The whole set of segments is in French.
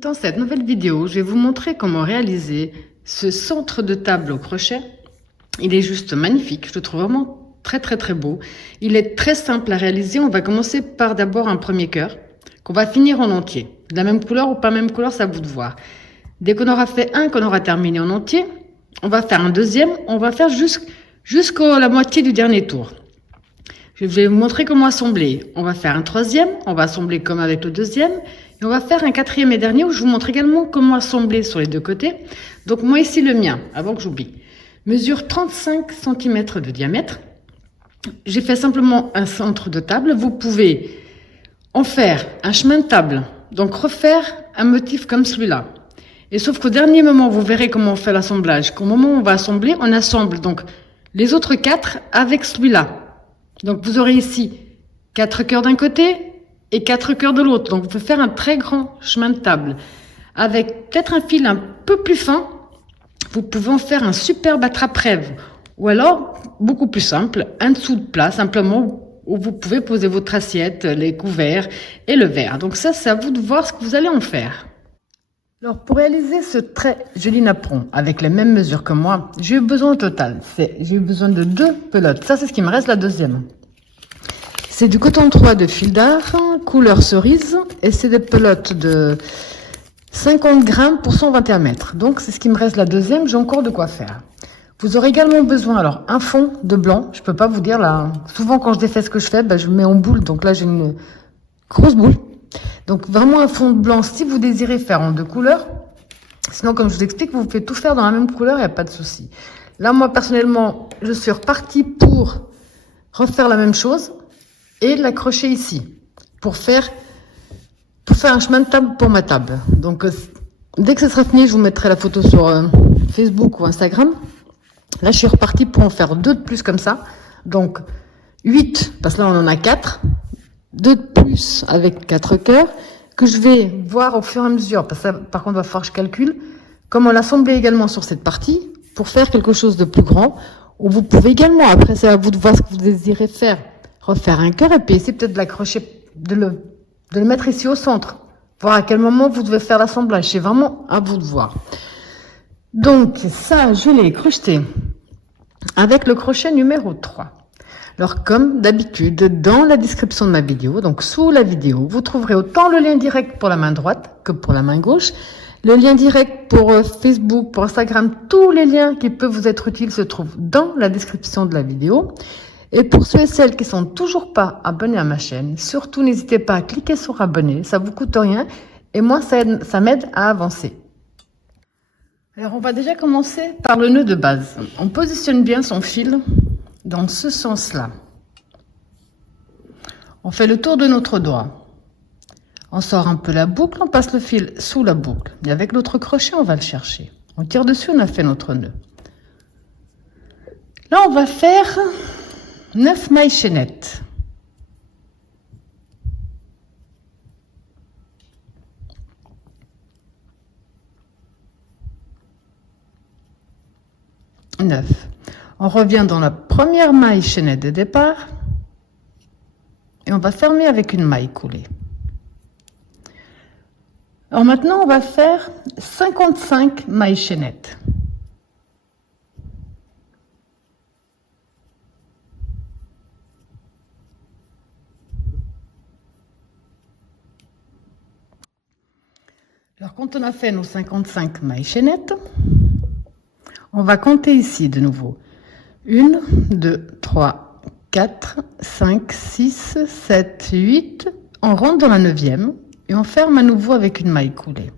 Dans cette nouvelle vidéo, je vais vous montrer comment réaliser ce centre de table au crochet. Il est juste magnifique, je le trouve vraiment très beau. Il est très simple à réaliser. On va commencer par d'abord un premier cœur qu'on va finir en entier. De la même couleur ou pas même couleur, c'est à vous de voir. Dès qu'on aura fait un, qu'on aura terminé en entier, on va faire un deuxième. On va faire jusqu'à la moitié du dernier tour. Je vais vous montrer comment assembler. On va faire un troisième, on va assembler comme avec le deuxième. Et on va faire un quatrième et dernier où je vous montre également comment assembler sur les deux côtés. Donc moi ici le mien, avant que j'oublie, mesure 35 cm de diamètre. J'ai fait simplement un centre de table. Vous pouvez en faire un chemin de table, donc refaire un motif comme celui-là. Et sauf qu'au dernier moment, vous verrez comment on fait l'assemblage. Qu'au moment où on va assembler, on assemble donc les autres quatre avec celui-là. Donc vous aurez ici 4 cœurs d'un côté et 4 cœurs de l'autre. Donc vous pouvez faire un très grand chemin de table. Avec peut-être un fil un peu plus fin, vous pouvez en faire un superbe attrape-rêve. Ou alors, beaucoup plus simple, un dessous de plat, simplement où vous pouvez poser votre assiette, les couverts et le verre. Donc ça, c'est à vous de voir ce que vous allez en faire. Alors pour réaliser ce très joli napperon avec les mêmes mesures que moi, j'ai eu besoin au total. J'ai eu besoin de 2 pelotes. Ça, c'est ce qui me reste, la deuxième. C'est du coton 3 de fil d'art, couleur cerise, et c'est des pelotes de 50 grammes pour 121 mètres. Donc c'est ce qui me reste, la deuxième. J'ai encore de quoi faire. Vous aurez également besoin, alors, un fond de blanc. Je peux pas vous dire là. Souvent quand je défais ce que je fais, je le mets en boule. Donc là j'ai une grosse boule. Donc vraiment un fond de blanc si vous désirez faire en 2 couleurs. Sinon, comme je vous explique, vous pouvez tout faire dans la même couleur, il n'y a pas de souci. Là, moi, personnellement, je suis repartie pour refaire la même chose et l'accrocher ici pour faire un chemin de table pour ma table. Donc, dès que ce sera fini, je vous mettrai la photo sur Facebook ou Instagram. Là, je suis repartie pour en faire 2 de plus comme ça. Donc, 8, parce que là, on en a 4. 2 de plus avec 4 cœurs que je vais voir au fur et à mesure. Parce que ça, par contre, il va falloir que je calcule comment l'assembler également sur cette partie pour faire quelque chose de plus grand. Ou vous pouvez également, après c'est à vous de voir ce que vous désirez faire, refaire un cœur et puis essayer peut-être de l'accrocher, de le mettre ici au centre. Voir à quel moment vous devez faire l'assemblage. C'est vraiment à vous de voir. Donc ça, je l'ai crocheté avec le crochet numéro 3. Alors, comme d'habitude, dans la description de ma vidéo, donc sous la vidéo, vous trouverez autant le lien direct pour la main droite que pour la main gauche. Le lien direct pour Facebook, pour Instagram, tous les liens qui peuvent vous être utiles se trouvent dans la description de la vidéo. Et pour ceux et celles qui sont toujours pas abonnés à ma chaîne, surtout n'hésitez pas à cliquer sur abonner, ça vous coûte rien. Et moi, ça m'aide à avancer. Alors, on va déjà commencer par le nœud de base. On positionne bien son fil dans ce sens-là. On fait le tour de notre doigt. On sort un peu la boucle, on passe le fil sous la boucle. Et avec l'autre crochet, on va le chercher. On tire dessus, on a fait notre nœud. Là, on va faire 9 mailles chaînettes. On revient dans la première maille chaînette de départ et on va fermer avec une maille coulée. Alors maintenant, on va faire 55 mailles chaînettes. Alors quand on a fait nos 55 mailles chaînettes, on va compter ici de nouveau. 1, 2, 3, 4, 5, 6, 7, 8. On rentre dans la 9e et on ferme à nouveau avec une maille coulée.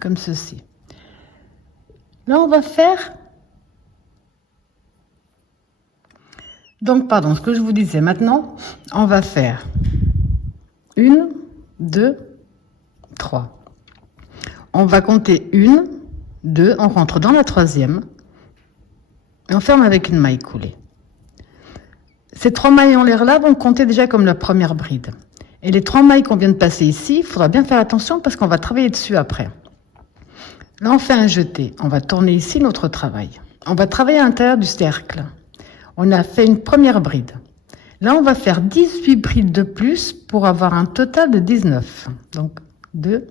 Comme ceci. Là, on va faire... Donc, pardon, ce que je vous disais. Maintenant, on va faire 1, 2, 3. On va compter 1, 2, on rentre dans la 3e. Et on ferme avec une maille coulée. Ces 3 mailles en l'air là vont compter déjà comme la première bride. Et les 3 mailles qu'on vient de passer ici, il faudra bien faire attention parce qu'on va travailler dessus après. Là, on fait un jeté. On va tourner ici notre travail. On va travailler à l'intérieur du cercle. On a fait une première bride. Là, on va faire 18 brides de plus pour avoir un total de 19. Donc, 2,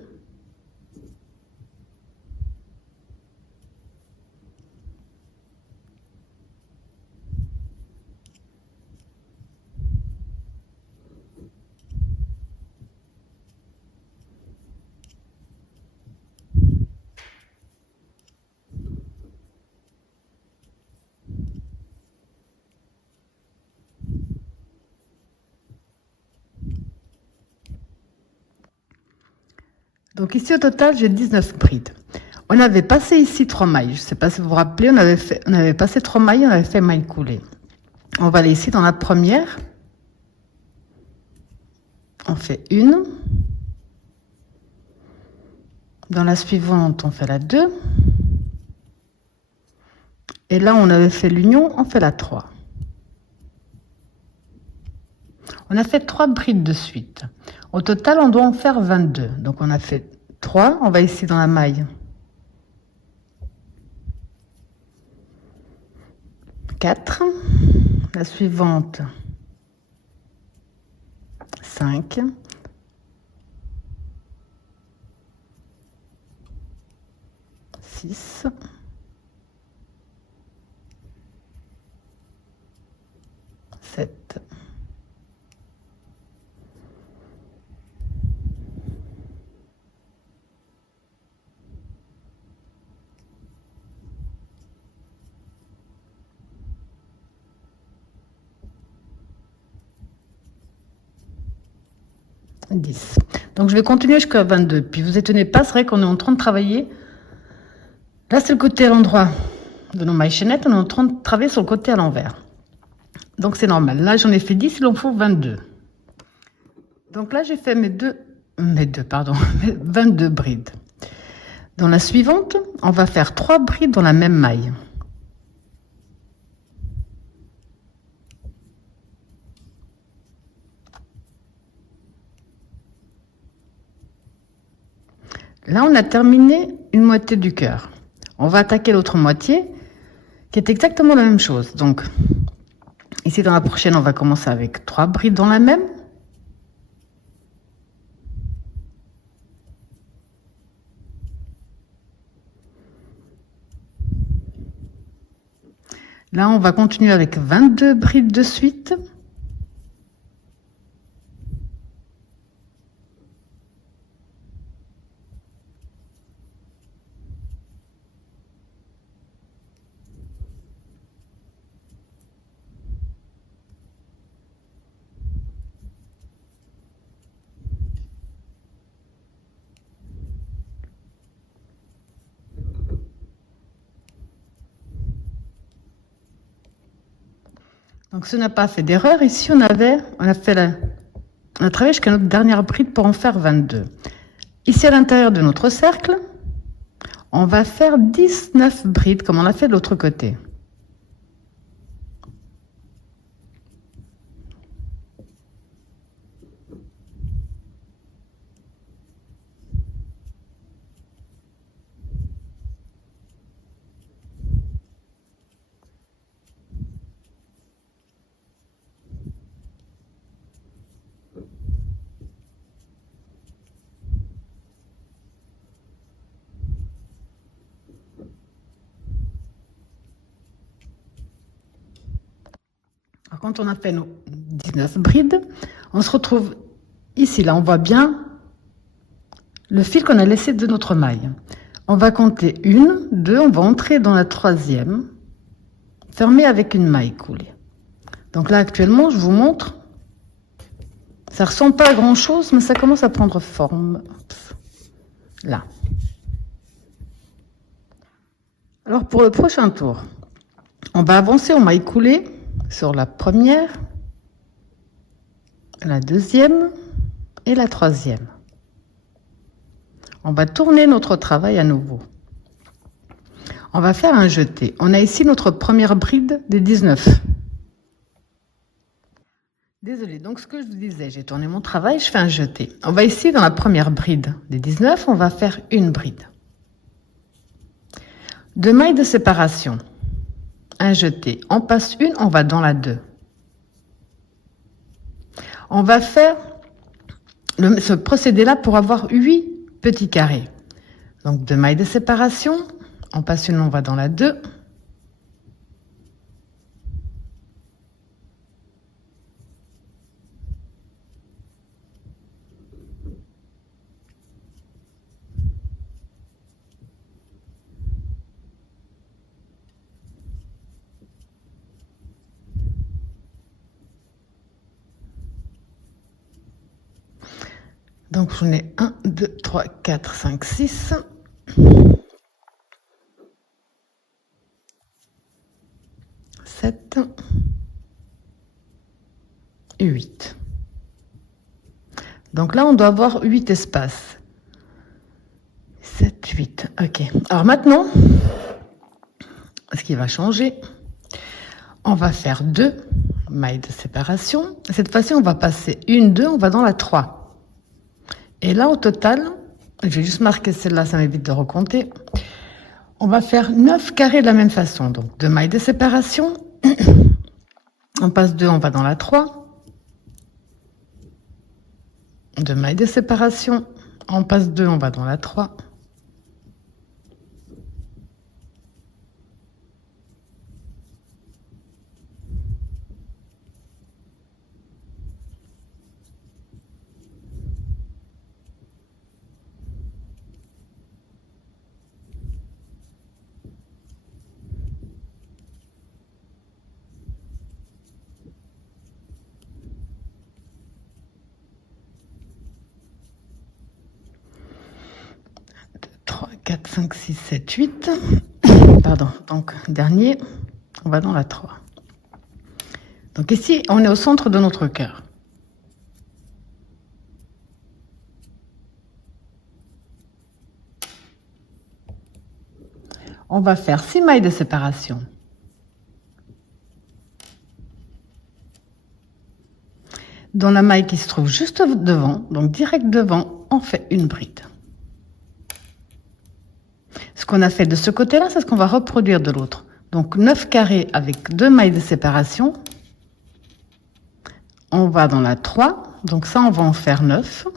Donc ici au total, j'ai 19 brides. On avait passé ici 3 mailles. Je ne sais pas si vous vous rappelez, on avait passé 3 mailles, on avait fait maille coulée. On va aller ici dans la première. On fait une. Dans la suivante, on fait la 2. Et là, on avait fait l'union, on fait la 3. On a fait 3 brides de suite. Au total, on doit en faire 22. Donc, on a fait 3. On va ici dans la maille. 4. La suivante. 5. 6. 7. 10. Donc je vais continuer jusqu'à 22. Puis vous étonnez pas, c'est vrai qu'on est en train de travailler. Là, c'est le côté à l'endroit de nos mailles chaînettes. On est en train de travailler sur le côté à l'envers. Donc c'est normal. Là, j'en ai fait 10, il en faut 22. Donc là, j'ai fait mes 22 brides. Dans la suivante, on va faire 3 brides dans la même maille. Là, on a terminé une moitié du cœur. On va attaquer l'autre moitié, qui est exactement la même chose. Donc, ici dans la prochaine, on va commencer avec 3 brides dans la même. Là, on va continuer avec 22 brides de suite. Donc, ce n'a pas fait d'erreur. Ici, on a travaillé jusqu'à notre dernière bride pour en faire 22. Ici, à l'intérieur de notre cercle, on va faire 19 brides comme on a fait de l'autre côté. Alors, quand on a fait nos 19 brides, on se retrouve ici. Là, on voit bien le fil qu'on a laissé de notre maille. On va compter 1, 2, on va entrer dans la troisième, fermer avec une maille coulée. Donc là, actuellement, je vous montre. Ça ressemble pas à grand chose, mais ça commence à prendre forme. Là. Alors, pour le prochain tour, on va avancer en maille coulée sur la première, la deuxième et la troisième. On va tourner notre travail à nouveau. On va faire un jeté. On a ici notre première bride des 19. Désolée, donc ce que je vous disais, j'ai tourné mon travail, je fais un jeté. On va ici dans la première bride des 19, on va faire une bride. 2 mailles de séparation. Un jeté. On passe une, on va dans la 2. On va faire ce procédé-là pour avoir 8 petits carrés. Donc 2 mailles de séparation. On passe une, on va dans la 2. Donc j'en ai 1, 2, 3, 4, 5, 6. 7 et 8. Donc là, on doit avoir 8 espaces. 7, 8. Ok. Alors maintenant, ce qui va changer, on va faire 2 mailles de séparation. Cette fois-ci, on va passer 1, 2, on va dans la 3. Et là, au total, je vais juste marquer celle-là, ça m'évite de recompter. On va faire 9 carrés de la même façon. Donc 2 mailles de séparation. On passe 2, on va dans la 3. 2 mailles de séparation. On passe 2, on va dans la 3. Trois, 4, 5, 6, 7, 8. Pardon, donc dernier, on va dans la 3. Donc ici, on est au centre de notre cœur. On va faire 6 mailles de séparation. Dans la maille qui se trouve juste devant, donc direct devant, on fait une bride. Ce qu'on a fait de ce côté-là, c'est ce qu'on va reproduire de l'autre. Donc 9 carrés avec 2 mailles de séparation. On va dans la 3, donc ça on va en faire 9.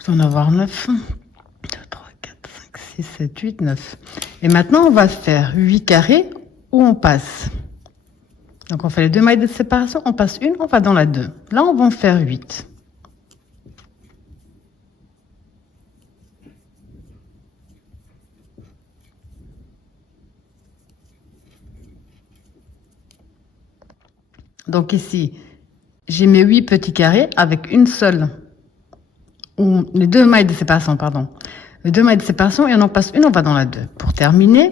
Je dois en avoir 9. 2, 3, 4, 5, 6, 7, 8, 9. Et maintenant, on va faire 8 carrés où on passe. Donc, on fait les 2 mailles de séparation, on passe une, on va dans la 2. Là, on va en faire 8. Donc ici, j'ai mes 8 petits carrés avec une seule, ou les 2 mailles de séparation, pardon. Les 2 mailles de séparation et on en passe une, on va dans la 2. Pour terminer,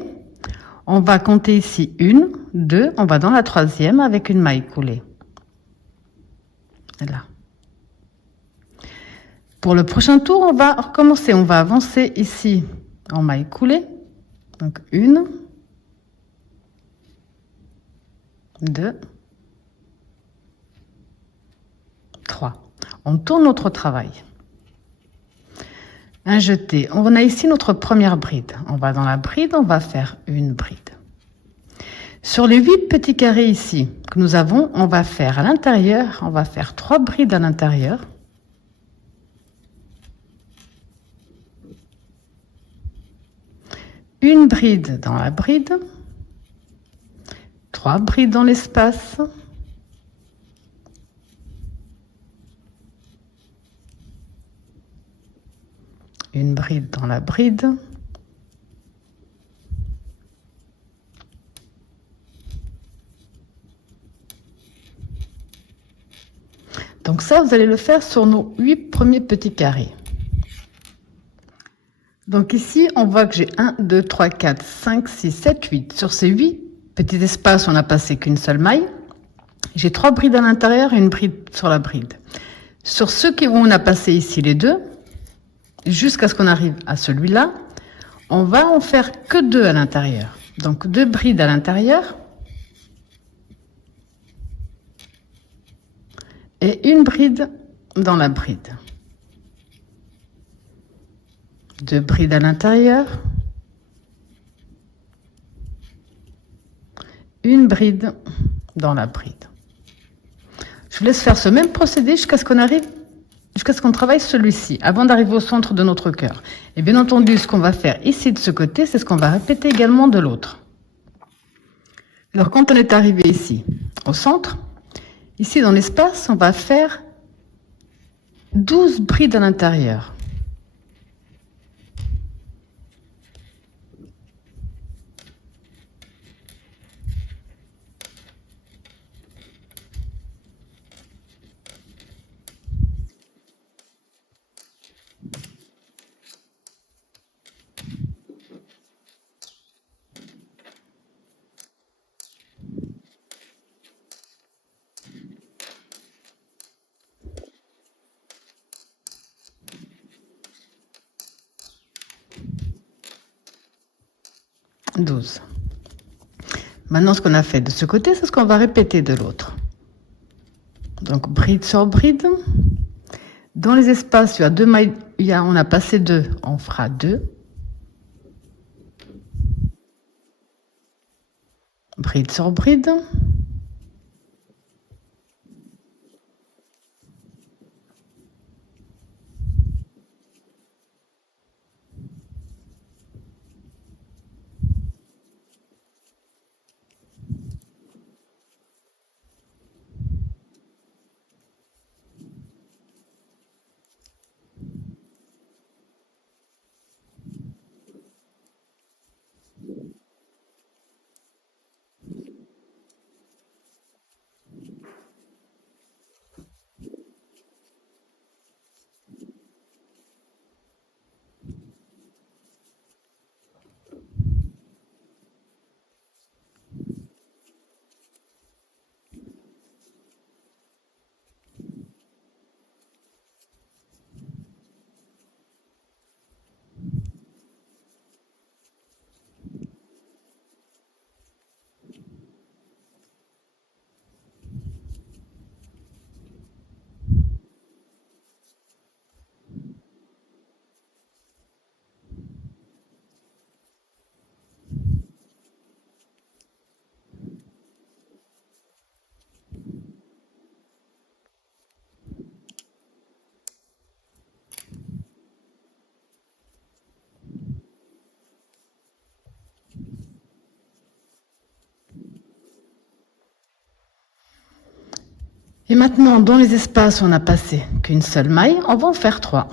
on va compter ici 1, 2, on va dans la 3e avec une maille coulée. Là. Pour le prochain tour, on va recommencer, on va avancer ici en maille coulée. Donc 1, 2, 3. On tourne notre travail. Un jeté. On a ici notre première bride. On va dans la bride, on va faire une bride. Sur les 8 petits carrés ici que nous avons, on va faire à l'intérieur, on va faire 3 brides à l'intérieur. Une bride dans la bride. 3 brides dans l'espace. Une bride dans la bride. Donc ça, vous allez le faire sur nos 8 premiers petits carrés. Donc ici, on voit que j'ai 1, 2, 3, 4, 5, 6, 7, 8. Sur ces 8 petits espaces, on n'a passé qu'une seule maille. J'ai 3 brides à l'intérieur et une bride sur la bride. Sur ceux où on a passé ici les 2, jusqu'à ce qu'on arrive à celui-là, on va en faire que 2 à l'intérieur. Donc 2 brides à l'intérieur. et une bride dans la bride. 2 brides à l'intérieur, une bride dans la bride. Je vous laisse faire ce même procédé jusqu'à ce qu'on travaille celui-ci, avant d'arriver au centre de notre cœur. Et bien entendu, ce qu'on va faire ici de ce côté, c'est ce qu'on va répéter également de l'autre. Alors quand on est arrivé ici, au centre, ici dans l'espace, on va faire 12 brides à l'intérieur. Maintenant, ce qu'on a fait de ce côté, c'est ce qu'on va répéter de l'autre. Donc, bride sur bride. Dans les espaces, il y a 2 mailles, on a passé 2, on fera 2. Bride sur bride. Et maintenant, dans les espaces où on n'a passé qu'une seule maille, on va en faire 3.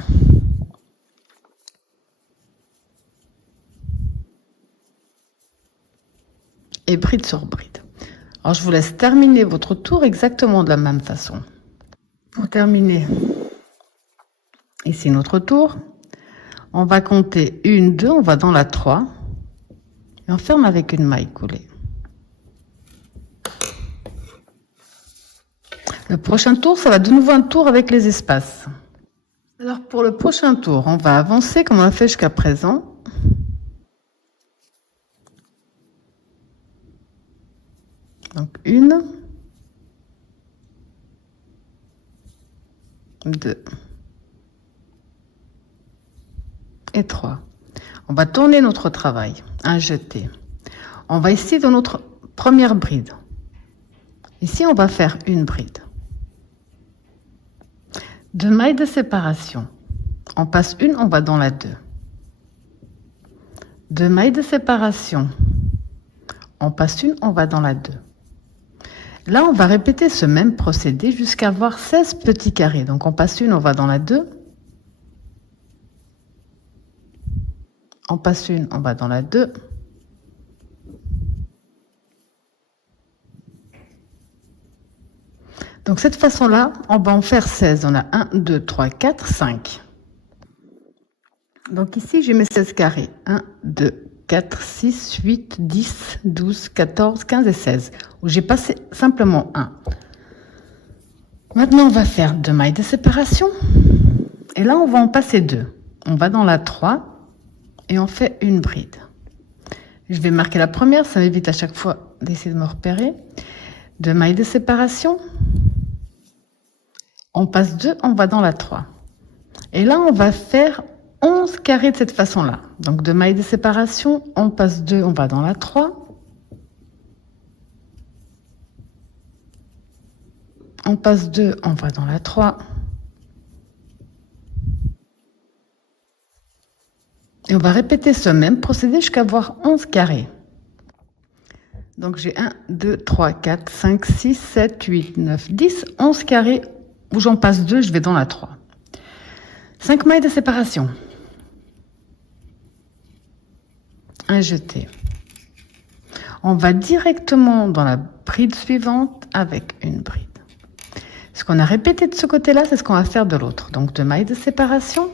Et bride sur bride. Alors, je vous laisse terminer votre tour exactement de la même façon. Pour terminer, ici notre tour, on va compter 1, 2, on va dans la 3 et on ferme avec une maille coulée. Le prochain tour, ça va de nouveau un tour avec les espaces. Alors pour le prochain tour, on va avancer comme on a fait jusqu'à présent. Donc 1, 2 et 3. On va tourner notre travail, un jeté. On va ici dans notre première bride. Ici, on va faire une bride. 2 mailles de séparation. On passe une, on va dans la 2. 2 mailles de séparation. On passe une, on va dans la 2. Là, on va répéter ce même procédé jusqu'à avoir 16 petits carrés. Donc, on passe une, on va dans la 2. On passe une, on va dans la 2. Donc, cette façon-là, on va en faire 16. On a 1, 2, 3, 4, 5. Donc, ici, j'ai mes 16 carrés. 1, 2, 4, 6, 8, 10, 12, 14, 15 et 16. Où j'ai passé simplement 1. Maintenant, on va faire 2 mailles de séparation. Et là, on va en passer 2. On va dans la 3 et on fait une bride. Je vais marquer la première, ça m'évite à chaque fois d'essayer de me repérer. 2 mailles de séparation. On passe 2, on va dans la 3. Et là, on va faire 11 carrés de cette façon-là. Donc, 2 mailles de séparation, on passe 2, on va dans la 3. On passe 2, on va dans la 3. Et on va répéter ce même procédé jusqu'à avoir 11 carrés. Donc j'ai 1, 2, 3, 4, 5, 6, 7, 8, 9, 10, 11 carrés où j'en passe 2, je vais dans la 3. 5 mailles de séparation. Un jeté. On va directement dans la bride suivante avec une bride. Ce qu'on a répété de ce côté-là, c'est ce qu'on va faire de l'autre. Donc 2 mailles de séparation.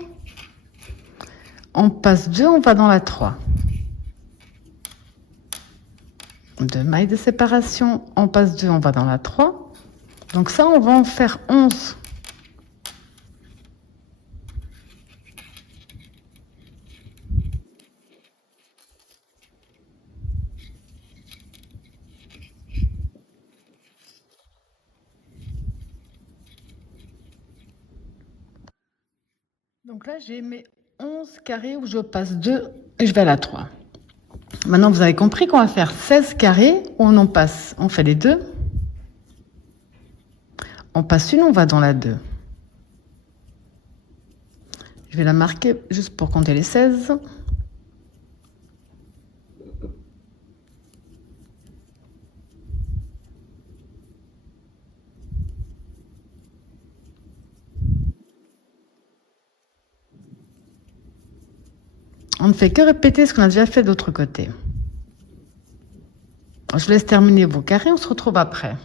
On passe 2, on va dans la 3. 2 mailles de séparation, on passe 2, on va dans la 3. Donc ça, on va en faire 11. Donc là, j'ai mes 11 carrés où je passe 2 et je vais à la 3. Maintenant, vous avez compris qu'on va faire 16 carrés où on en passe. On fait les 2. On passe une, on va dans la 2. Je vais la marquer juste pour compter les 16. On ne fait que répéter ce qu'on a déjà fait de l'autre côté. Je vous laisse terminer vos carrés, on se retrouve après.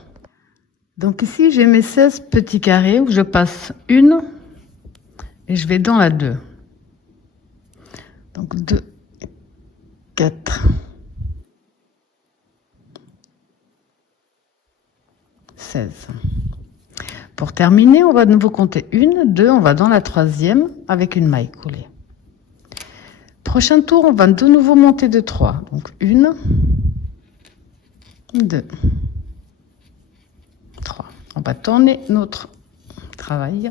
Donc ici, j'ai mes 16 petits carrés où je passe une et je vais dans la 2. Donc 2, 4, 16. Pour terminer, on va de nouveau compter 1, 2, on va dans la 3e avec une maille coulée. Prochain tour, on va de nouveau monter de 3. Donc 1, 2, 3. On va tourner notre travail.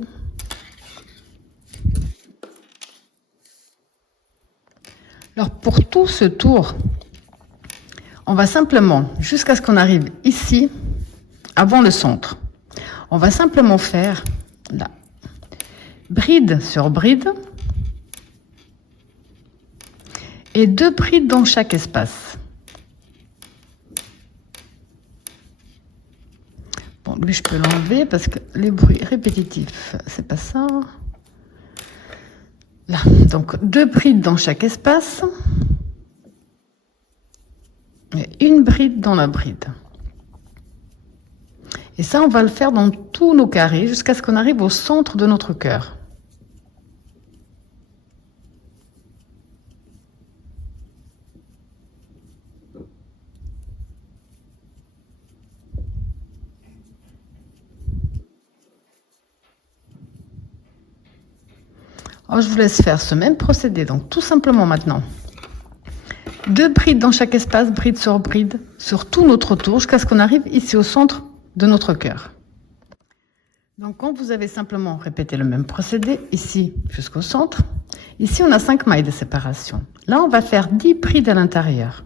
Alors pour tout ce tour, on va simplement, jusqu'à ce qu'on arrive ici, avant le centre, on va simplement faire là, bride sur bride, et 2 brides dans chaque espace. Bon, lui, je peux l'enlever parce que les bruits répétitifs, c'est pas ça. Là, donc 2 brides dans chaque espace et une bride dans la bride. Et ça, on va le faire dans tous nos carrés jusqu'à ce qu'on arrive au centre de notre cœur. Alors, je vous laisse faire ce même procédé, donc tout simplement maintenant. 2 brides dans chaque espace, bride sur tout notre tour, jusqu'à ce qu'on arrive ici au centre de notre cœur. Donc quand vous avez simplement répété le même procédé, ici jusqu'au centre, ici on a 5 mailles de séparation. Là on va faire 10 brides à l'intérieur.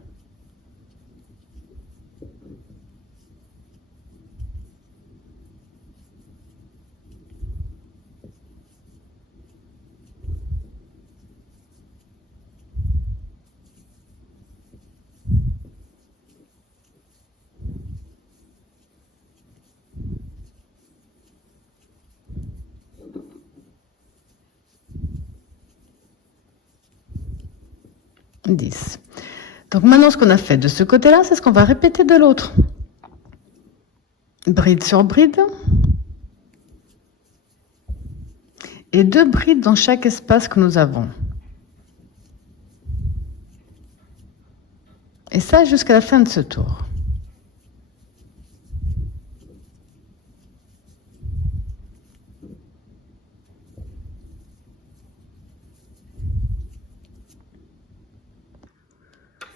Donc maintenant, ce qu'on a fait de ce côté-là, c'est ce qu'on va répéter de l'autre. Bride sur bride. Et 2 brides dans chaque espace que nous avons. Et ça jusqu'à la fin de ce tour.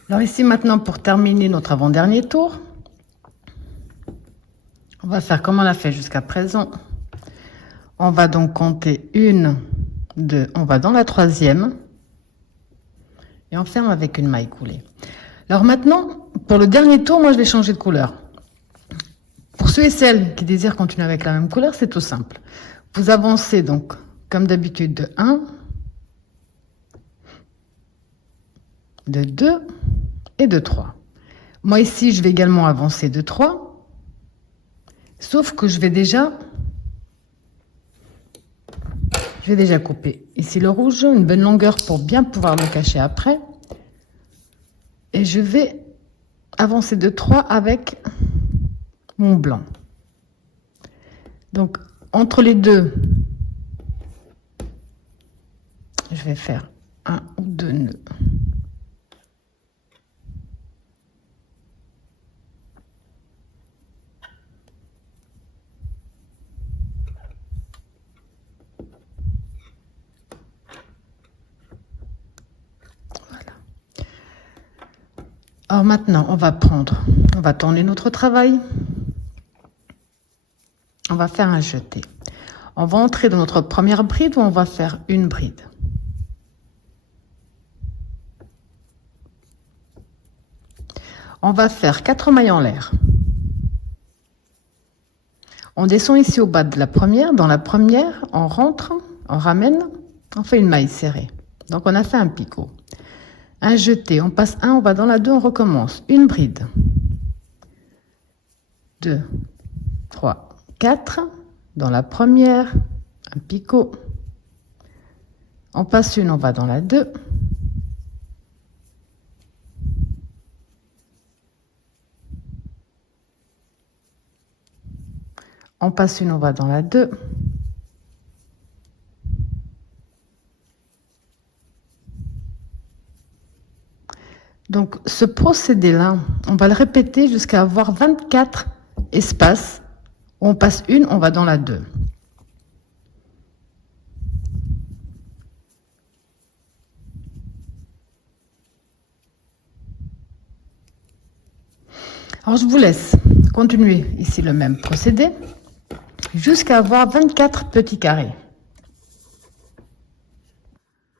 Alors ici maintenant, pour terminer notre avant-dernier tour, on va faire comme on l'a fait jusqu'à présent. On va donc compter 1, 2, on va dans la troisième et on ferme avec une maille coulée. Alors maintenant, pour le dernier tour, moi je vais changer de couleur. Pour ceux et celles qui désirent continuer avec la même couleur, c'est tout simple. Vous avancez donc, comme d'habitude, de 1, de 2 et de 3. Moi ici, je vais également avancer de 3, sauf que je vais déjà couper ici le rouge, une bonne longueur pour bien pouvoir le cacher après. Et je vais avancer de 3 avec mon blanc. Donc, entre les deux, je vais faire 1 ou 2 nœuds. Alors maintenant, on va tourner notre travail. On va faire un jeté. On va entrer dans notre première bride où on va faire une bride. On va faire 4 mailles en l'air. On descend ici au bas de la première. Dans la première, on rentre, on ramène, on fait une maille serrée. Donc on a fait un picot. Un jeté, on passe 1, on va dans la 2, on recommence. Une bride. 2, 3, 4. Dans la première, un picot. On passe une, on va dans la 2. On passe une, on va dans la 2. Donc, ce procédé-là, on va le répéter jusqu'à avoir 24 espaces. On passe une, on va dans la 2. Alors, je vous laisse continuer ici le même procédé jusqu'à avoir 24 petits carrés.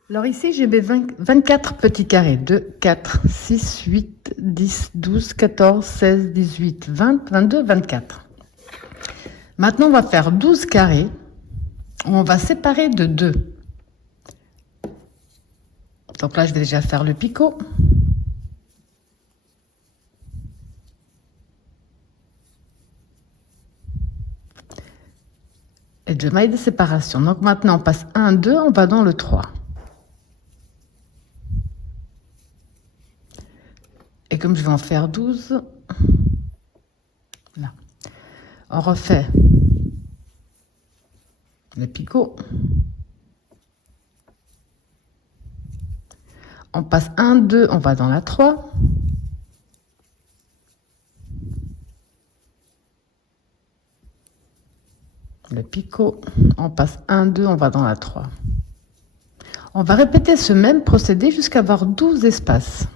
Alors ici, j'ai mes 24 petits carrés. 2, 4, 6, 8, 10, 12, 14, 16, 18, 20, 22, 24. Maintenant, on va faire 12 carrés. On va séparer de 2. Donc là, je vais déjà faire le picot. Et 2 mailles de séparation. Donc maintenant, on passe 1, 2, on va dans le 3. Et comme je vais en faire 12, là, on refait le picot. On passe 1, 2, on va dans la 3. Le picot, on passe 1, 2, on va dans la 3. On va répéter ce même procédé jusqu'à avoir 12 espaces.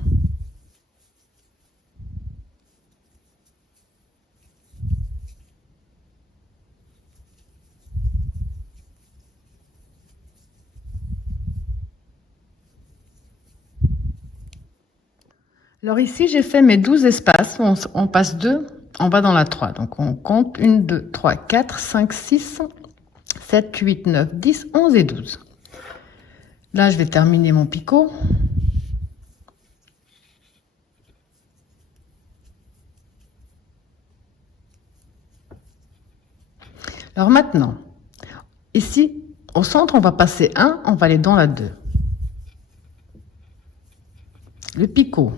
Alors ici, j'ai fait mes 12 espaces. On passe 2, on va dans la 3. Donc on compte 1, 2, 3, 4, 5, 6, 7, 8, 9, 10, 11 et 12. Là, je vais terminer mon picot. Alors maintenant, ici, au centre, on va passer 1, on va aller dans la 2. Le picot.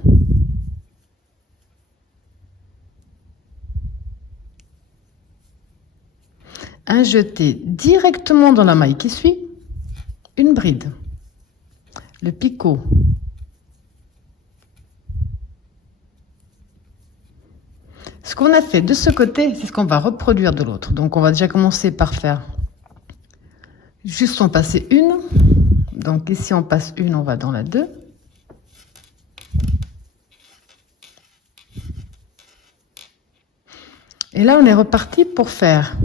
Un jeté directement dans la maille qui suit, une bride, le picot, ce qu'on a fait de ce côté, c'est ce qu'on va reproduire de l'autre. Donc on va déjà commencer par faire juste en passer une. Donc ici on passe une, on va dans la 2. Et là on est reparti pour faire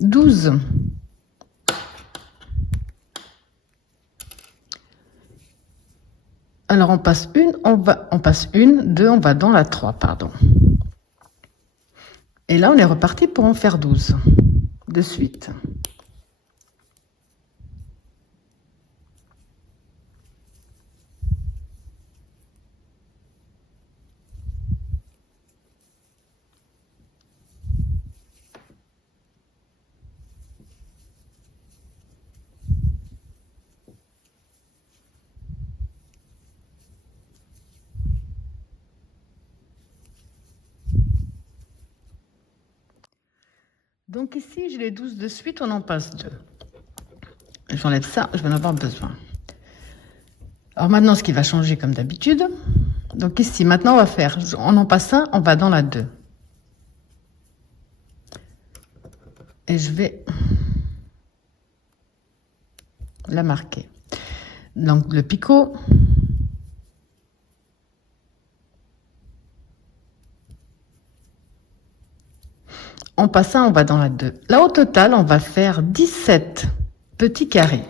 12 Alors on passe une, deux, on va dans la 3, pardon. Et là on est reparti pour en faire 12 de suite. Donc ici, j'ai les 12 de suite, on en passe 2. J'enlève ça, je vais en avoir besoin. Alors maintenant, ce qui va changer comme d'habitude. Donc ici, maintenant, on va faire, on en passe un, on va dans la 2. Et je vais la marquer. Donc le picot. En passant, on va dans la 2. Là, au total, on va faire 17 petits carrés.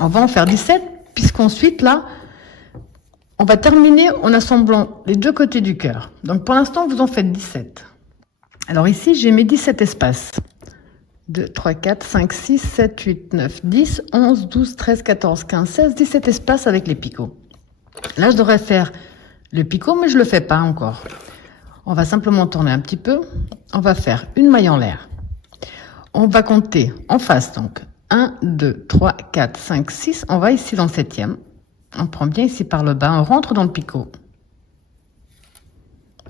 On va en faire 17, puisqu'ensuite, là, on va terminer en assemblant les deux côtés du cœur. Donc, pour l'instant, vous en faites 17. Alors ici, j'ai mes 17 espaces. 2, 3, 4, 5, 6, 7, 8, 9, 10, 11, 12, 13, 14, 15, 16, 17 espaces avec les picots. Là, je devrais faire le picot, mais je le fais pas encore. On va simplement tourner un petit peu. On va faire une maille en l'air. On va compter en face, donc 1, 2, 3, 4, 5, 6. On va ici dans le 7e. On prend bien ici par le bas. On rentre dans le picot.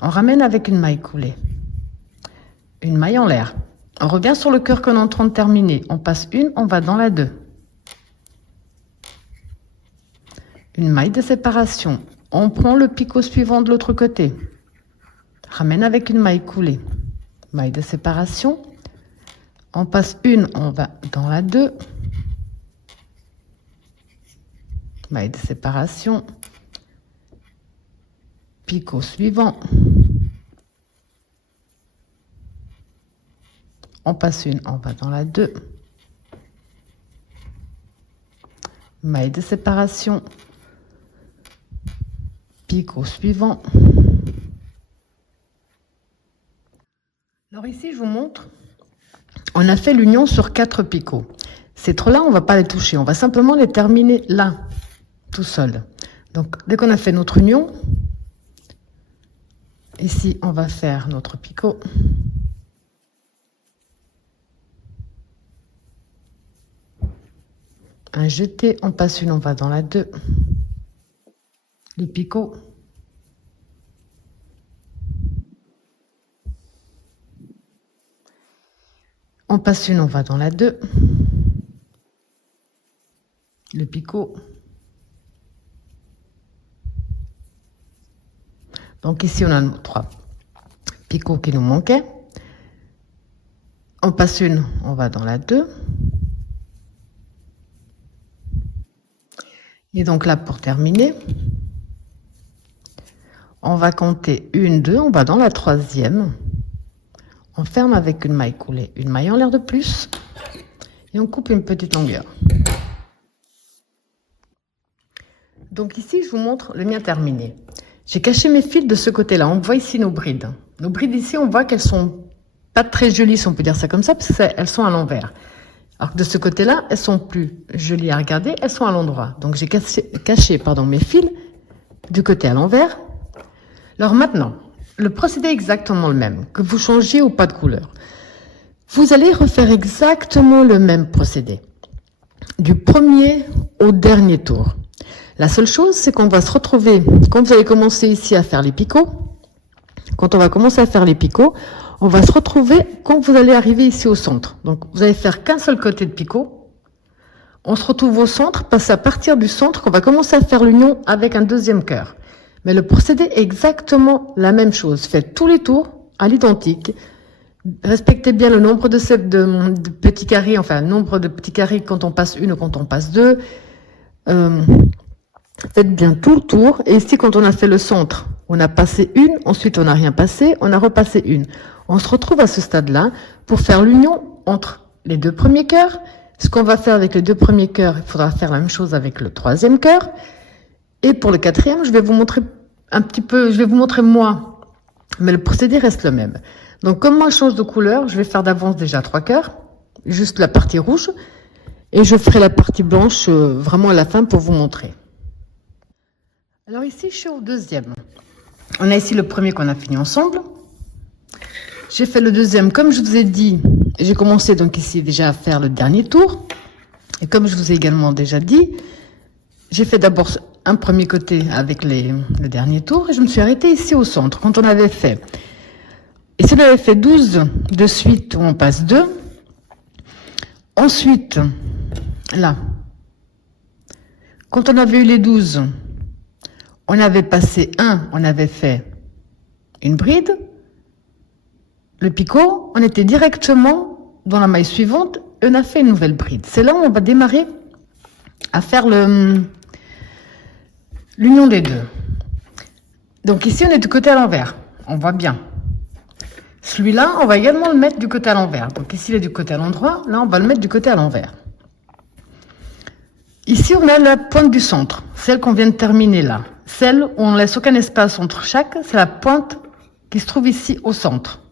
On ramène avec une maille coulée. Une maille en l'air. On revient sur le cœur qu'on est en train de terminer. On passe une, on va dans la 2. Une maille de séparation. On prend le picot suivant de l'autre côté. Ramène avec une maille coulée. Maille de séparation. On passe une, on va dans la 2. Maille de séparation. Picot suivant. On passe une, on va dans la 2. Maille de séparation. Picot suivant. Alors ici, je vous montre, on a fait l'union sur 4 picots. Ces 3-là, on ne va pas les toucher, on va simplement les terminer là, tout seul. Donc, dès qu'on a fait notre union, ici, on va faire notre picot. Un jeté, on passe une, on va dans la 2. Le picot. On passe une, on va dans la 2. Le picot. Donc ici, on a nos 3 picots qui nous manquaient. On passe une, on va dans la 2. Et donc là, pour terminer, on va compter 1, 2, on va dans la 3e. On ferme avec une maille coulée, une maille en l'air de plus, et on coupe une petite longueur. Donc ici, je vous montre le mien terminé. J'ai caché mes fils de ce côté-là. On voit ici nos brides. Nos brides ici, on voit qu'elles sont pas très jolies, si on peut dire ça comme ça, parce qu'elles sont à l'envers. Alors que de ce côté-là, elles sont plus jolies à regarder, elles sont à l'endroit. Donc j'ai caché mes fils du côté à l'envers. Alors maintenant, le procédé est exactement le même, que vous changiez ou pas de couleur. Vous allez refaire exactement le même procédé, du premier au dernier tour. La seule chose, c'est qu'on va se retrouver, quand vous allez commencer ici à faire les picots, quand on va commencer à faire les picots, on va se retrouver quand vous allez arriver ici au centre. Donc, vous allez faire qu'un seul côté de picot. On se retrouve au centre, parce que c'est à partir du centre qu'on va commencer à faire l'union avec un deuxième cœur. Mais le procédé est exactement la même chose. Faites tous les tours à l'identique. Respectez bien le nombre de petits carrés, enfin, le nombre de petits carrés quand on passe une ou quand on passe deux. Faites bien tout le tour. Et ici, quand on a fait le centre, on a passé une, ensuite on n'a rien passé, on a repassé une. On se retrouve à ce stade-là pour faire l'union entre les deux premiers cœurs. Ce qu'on va faire avec les deux premiers cœurs, il faudra faire la même chose avec le troisième cœur. Et pour le quatrième, je vais vous montrer un petit peu, je vais vous montrer moi, mais le procédé reste le même. Donc comme moi je change de couleur, je vais faire d'avance déjà 3 cœurs, juste la partie rouge, et je ferai la partie blanche vraiment à la fin pour vous montrer. Alors ici je suis au deuxième. On a ici le premier qu'on a fini ensemble. J'ai fait le deuxième, comme je vous ai dit, j'ai commencé donc ici déjà à faire le dernier tour. Et comme je vous ai également déjà dit, j'ai fait d'abord un premier côté avec le dernier tour et je me suis arrêtée ici au centre quand on avait fait. Et si on avait fait 12 de suite, on passe 2. Ensuite, là, quand on avait eu les 12, on avait passé 1, on avait fait une bride. Le picot, on était directement dans la maille suivante et on a fait une nouvelle bride. C'est là où on va démarrer à faire l'union des deux. Donc ici, on est du côté à l'envers. On voit bien. Celui-là, on va également le mettre du côté à l'envers. Donc ici, il est du côté à l'endroit. Là, on va le mettre du côté à l'envers. Ici, on a la pointe du centre, celle qu'on vient de terminer là. Celle où on laisse aucun espace entre chaque, c'est la pointe qui se trouve ici au centre.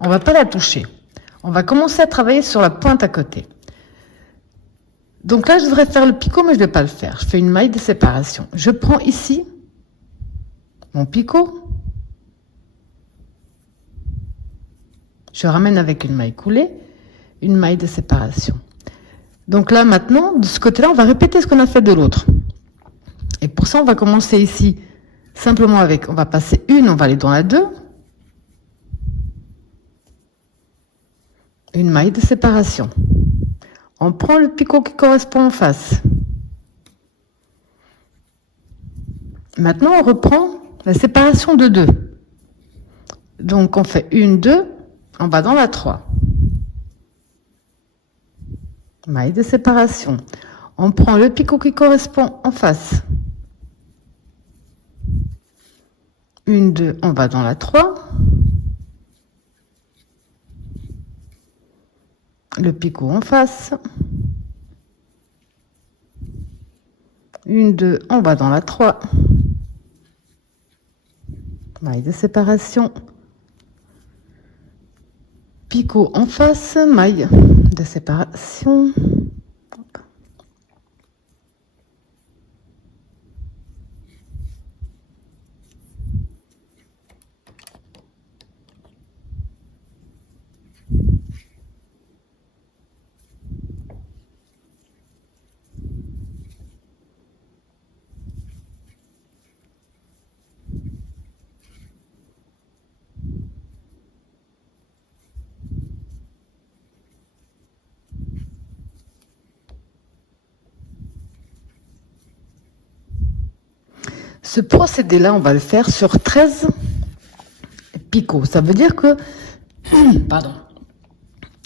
On va pas la toucher. On va commencer à travailler sur la pointe à côté. Donc là, je devrais faire le picot, mais je ne vais pas le faire. Je fais une maille de séparation. Je prends ici mon picot. Je ramène avec une maille coulée, une maille de séparation. Donc là, maintenant, de ce côté-là, on va répéter ce qu'on a fait de l'autre. Et pour ça, on va commencer ici, simplement avec, on va passer une, on va aller dans la 2. Une maille de séparation. On prend le picot qui correspond en face. Maintenant, on reprend la séparation de 2. Donc, on fait une, 2, on va dans la 3. Maille de séparation. On prend le picot qui correspond en face. Une, 2, on va dans la 3. Le picot en face. Une, 2, on va dans la 3. Maille de séparation. Picot en face, maille de séparation. Ce procédé-là, on va le faire sur 13 picots. Ça veut dire que, pardon,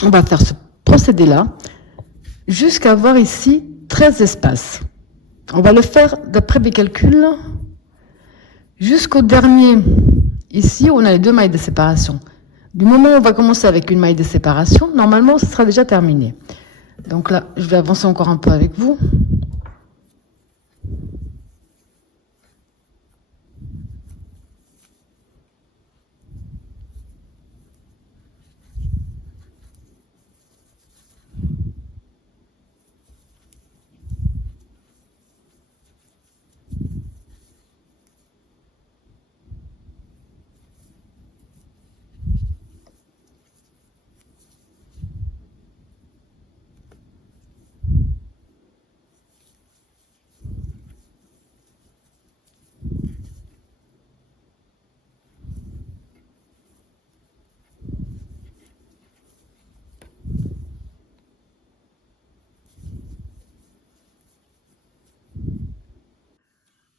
on va faire ce procédé-là jusqu'à avoir ici 13 espaces. On va le faire d'après mes calculs jusqu'au dernier, ici où on a les 2 mailles de séparation. Du moment où on va commencer avec une maille de séparation, normalement, ce sera déjà terminé. Donc là, je vais avancer encore un peu avec vous.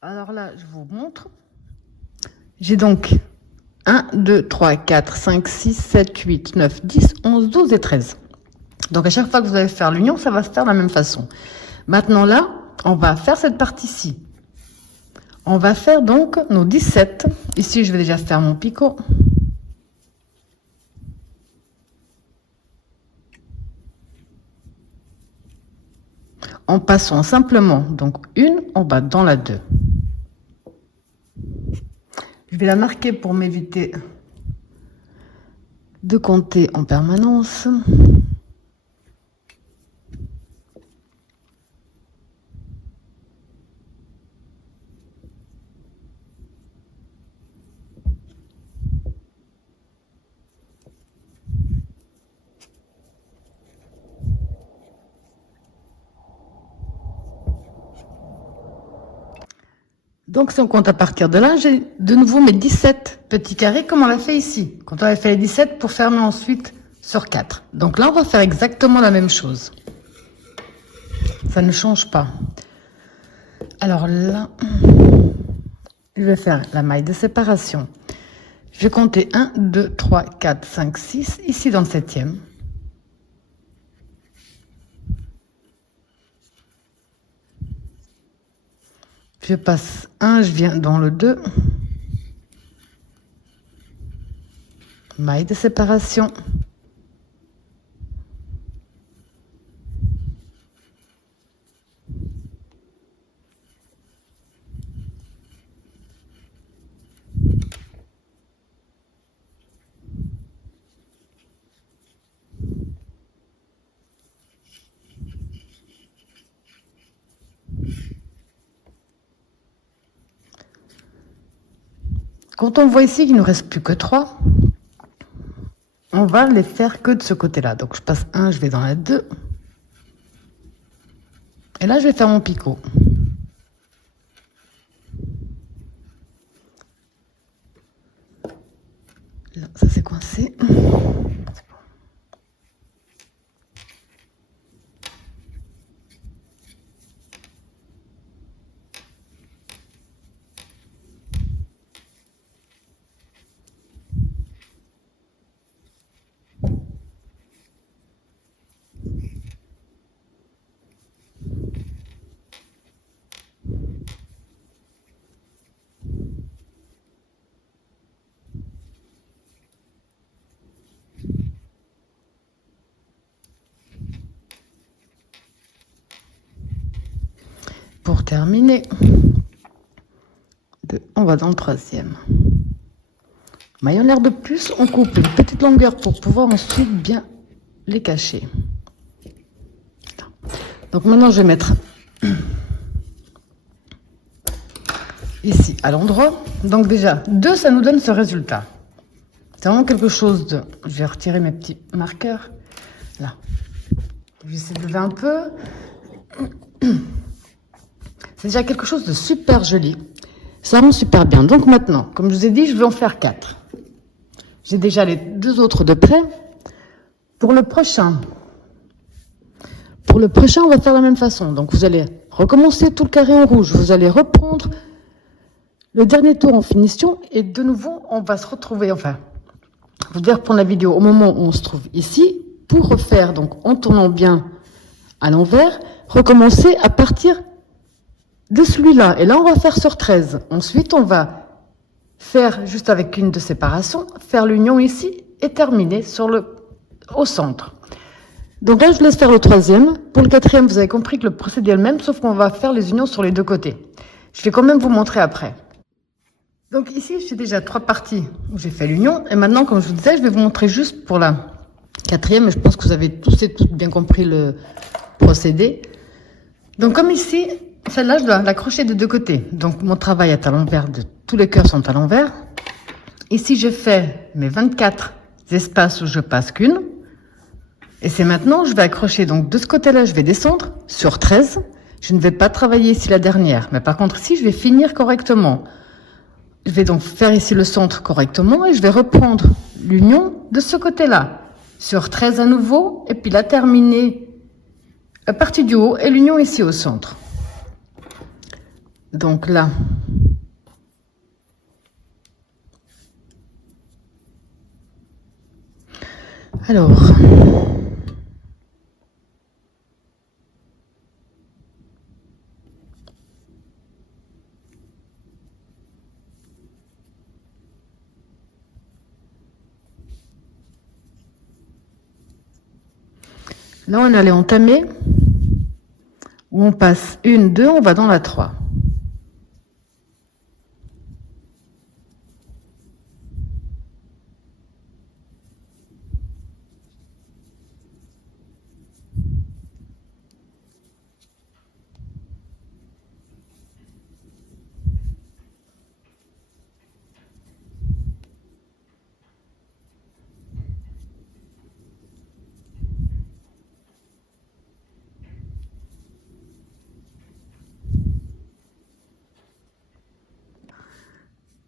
Alors là, je vous montre. J'ai donc 1, 2, 3, 4, 5, 6, 7, 8, 9, 10, 11, 12 et 13. Donc à chaque fois que vous allez faire l'union, ça va se faire de la même façon. Maintenant là, on va faire cette partie-ci. On va faire donc nos 17. Ici, je vais déjà faire mon picot. en passant simplement donc une en bas dans la 2. Je vais la marquer pour m'éviter de compter en permanence. Donc, si on compte à partir de là, j'ai de nouveau mes 17 petits carrés comme on l'a fait ici. Quand on avait fait les 17 pour fermer ensuite sur 4. Donc là, on va faire exactement la même chose. Ça ne change pas. Alors là, je vais faire la maille de séparation. Je vais compter 1, 2, 3, 4, 5, 6, ici dans le 7e. Je passe 1, je viens dans le 2. Maille de séparation. Quand on voit ici qu'il ne nous reste plus que 3, on va les faire que de ce côté-là. Donc je passe 1, je vais dans la 2. Et là, je vais faire mon picot. Là, ça s'est coincé. Pour terminer, on va dans le 3e. Maille en l'air de plus, on coupe une petite longueur pour pouvoir ensuite bien les cacher. Donc maintenant, je vais mettre ici à l'endroit. Donc déjà, 2, ça nous donne ce résultat. C'est vraiment quelque chose de... Je vais retirer mes petits marqueurs. Là. Je vais essayer de lever un peu. C'est déjà quelque chose de super joli. Ça rend super bien. Donc maintenant, comme je vous ai dit, je vais en faire 4. J'ai déjà les 2 autres de près. Pour le prochain, on va faire la même façon. Donc vous allez recommencer tout le carré en rouge. Vous allez reprendre le dernier tour en finition. Et de nouveau, on va se retrouver, enfin, je vais reprendre la vidéo au moment où on se trouve ici. Pour refaire, donc en tournant bien à l'envers, recommencer à partir de celui-là. Et là, on va faire sur 13. Ensuite, on va faire, juste avec une de séparation, faire l'union ici et terminer au centre. Donc là, je laisse faire le 3e. Pour le 4e, vous avez compris que le procédé est le même, sauf qu'on va faire les unions sur les 2 côtés. Je vais quand même vous montrer après. Donc ici, j'ai déjà 3 parties où j'ai fait l'union. Et maintenant, comme je vous disais, je vais vous montrer juste pour la 4e. Je pense que vous avez tous et toutes bien compris le procédé. Donc comme ici, celle-là, je dois l'accrocher de 2 côtés. Donc mon travail est à l'envers, tous les cœurs sont à l'envers. Ici, j'ai fait mes 24 espaces où je passe qu'une. Et c'est maintenant, je vais accrocher. Donc de ce côté-là, je vais descendre sur 13. Je ne vais pas travailler ici la dernière. Mais par contre, ici, je vais finir correctement. Je vais donc faire ici le centre correctement et je vais reprendre l'union de ce côté-là. Sur 13 à nouveau. Et puis la terminer la partie du haut et l'union ici au centre. Donc là, alors, là on allait entamer où on passe 1, 2, on va dans la 3.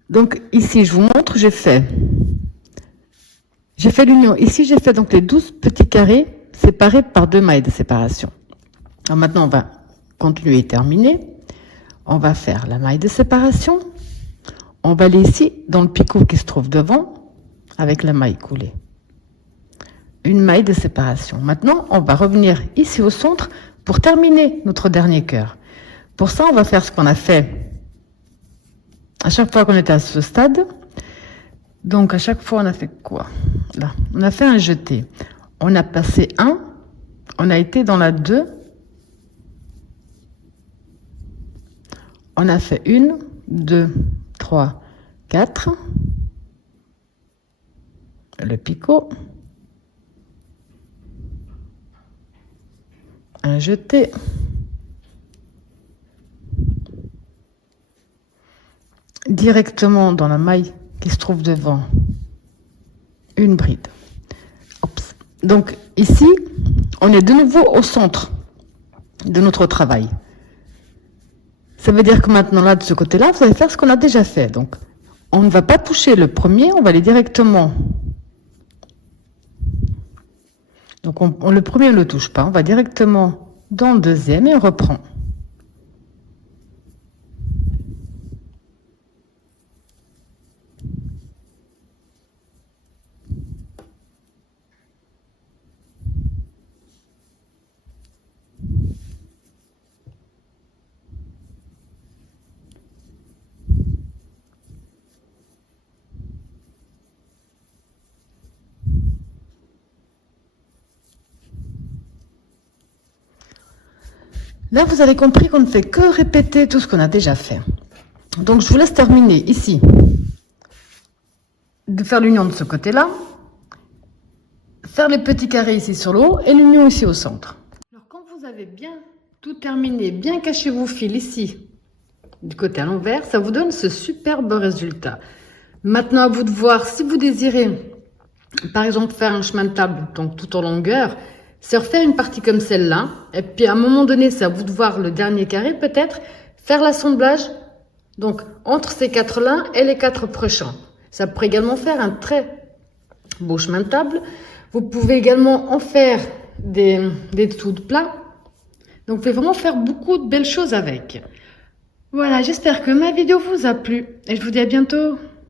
Donc ici, je vous montre, j'ai fait l'union. Ici, j'ai fait donc les 12 petits carrés séparés par 2 mailles de séparation. Alors maintenant, on va continuer et terminer. On va faire la maille de séparation. On va aller ici dans le picot qui se trouve devant avec la maille coulée. Une maille de séparation. Maintenant, on va revenir ici au centre pour terminer notre dernier cœur. Pour ça, on va faire ce qu'on a fait à chaque fois qu'on était à ce stade. Donc à chaque fois on a fait quoi? Là, on a fait un jeté. On a passé 1, on a été dans la 2. On a fait 1, 2, 3, 4. Le picot. Un jeté. Directement dans la maille qui se trouve devant, une bride. Oups. Donc ici, on est de nouveau au centre de notre travail. Ça veut dire que maintenant là, de ce côté-là, vous allez faire ce qu'on a déjà fait. Donc, on ne va pas toucher le premier, on va aller directement. Donc le premier, on ne le touche pas, on va directement dans le deuxième et on reprend. Là, vous avez compris qu'on ne fait que répéter tout ce qu'on a déjà fait. Donc, je vous laisse terminer ici, de faire l'union de ce côté-là, faire les petits carrés ici sur le haut et l'union ici au centre. Alors, quand vous avez bien tout terminé, bien caché vos fils ici, du côté à l'envers, ça vous donne ce superbe résultat. Maintenant, à vous de voir si vous désirez, par exemple, faire un chemin de table, donc tout en longueur, c'est refaire une partie comme celle-là, et puis à un moment donné, c'est à vous de voir le dernier carré peut-être, faire l'assemblage, donc entre ces 4-là et les 4 prochains. Ça pourrait également faire un très beau chemin de table. Vous pouvez également en faire des dessous de plat. Donc vous pouvez vraiment faire beaucoup de belles choses avec. Voilà, j'espère que ma vidéo vous a plu, et je vous dis à bientôt.